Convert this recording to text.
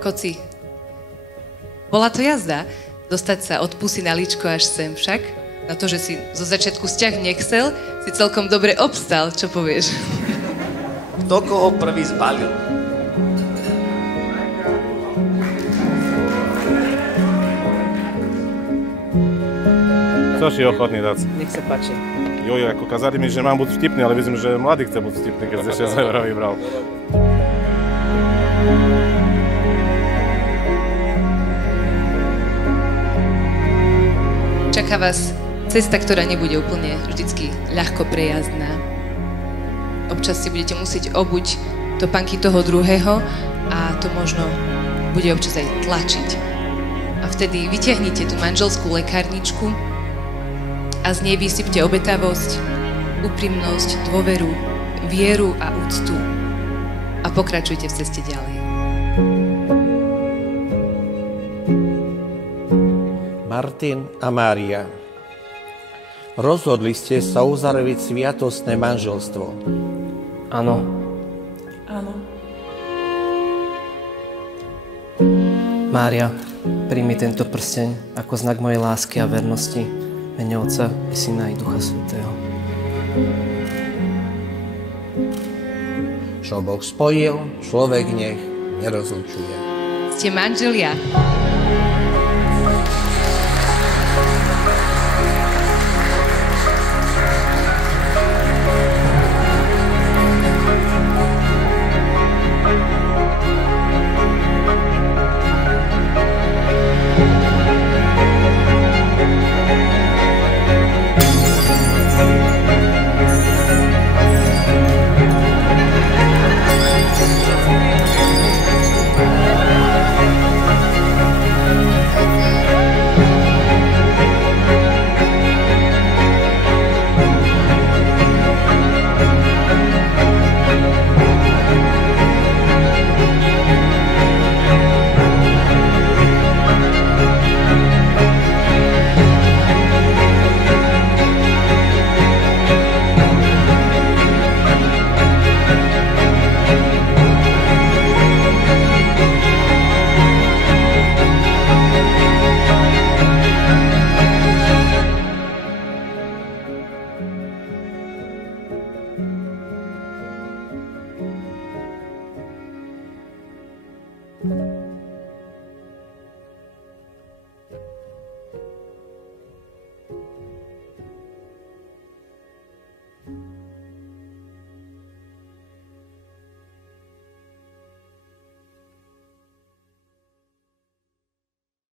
Koci, bola to jazda dostať sa od pusy na líčko až sem však? Na to, že si zo začiatku vzťah nechcel, si celkom dobre obstal, čo povieš? Kto koho prvý zbalil? Čo si ochotný dať? Nech sa páči. Jojo, ako kazali mi, že mám buď vtipný, ale myslím, že mladý chce buď vtipný, keď si 6 eur vybral. Čaká vás cesta, ktorá nebude úplne vždycky ľahko prejazdná. Občas si budete musieť obuť topánky toho druhého a to možno bude občas aj tlačiť. A vtedy vyťahnite tú manželskú lekárničku a z nej vysypte obetavosť, úprimnosť, dôveru, vieru a úctu. A pokračujte v ceste ďalej. Martin a Mária. Rozhodli ste sa uzavrieť sviatostné manželstvo. Áno. Áno. Mária, príjmi tento prsteň ako znak mojej lásky a vernosti v mene Otca i Syna i Ducha Svätého. Čo Boh spojil, človek nech nerozlučuje. Ste manželia.